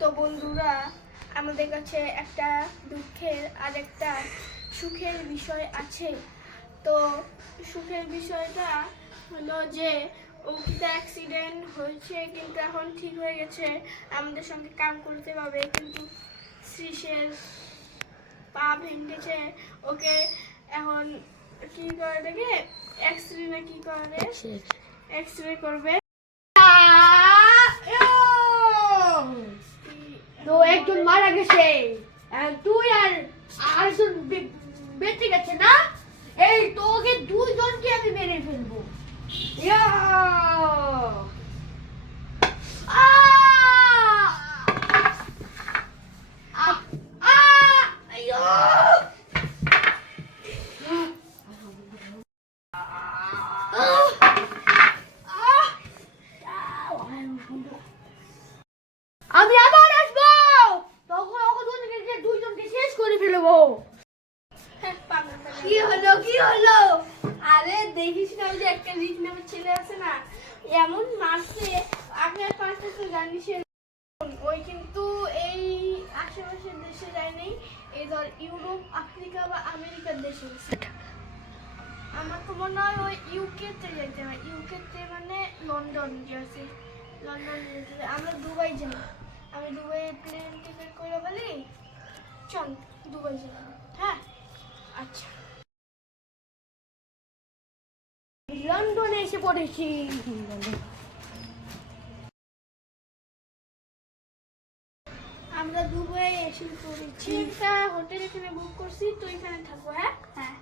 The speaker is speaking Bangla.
তো বন্ধুরা, আমাদের কাছে একটা দুঃখের আর একটা সুখের বিষয় আছে। তো সুখের বিষয়টা হলো যে ওকে অ্যাক্সিডেন্ট হয়েছে, কিন্তু এখন ঠিক হয়ে গেছে, আমাদের সঙ্গে কাম করতে পারবে। কিন্তু শ্রীশের পা ভেঙেছে, ওকে এখন কি করে দেখে এক্সরে না কি করে এক্সরে করবে। তো একজন মারা গেছে, তুই আর আরেকজন বেঁচে গেছে না। এই তোকে দুইজনকে আমি মেরে ফেলবো। আমি আবার আসবো, তখন দুইজনকে শেষ করে ফেলবো। কি হলো? আরে দেখিস না, ওই যে একটা রিক নামের ছেলে আছে না, এমন মারছে আপনার পাশে তো জানিস। ওই কিন্তু এই আশেপাশের দেশে যায় নাই, এই ধর ইউরোপ, আফ্রিকা বা আমেরিকার দেশে গেছে। আমার তো মনে হয় ওই ইউকেতে যেতে হয়। ইউকেতে মানে লন্ডন যে আছে, লন্ডন যেতে হয়। আমরা দুবাই যাই, আমি দুবাই প্লেন টিকিট করে বলি, চল দুবাই যাই। হ্যাঁ আচ্ছা, লন্ডনে এসে পড়েছি। আমরা দুবাই এসে পড়েছি। একটা হোটেল এখানে বুক করছি, তো এখানে থাকবো। হ্যাঁ হ্যাঁ।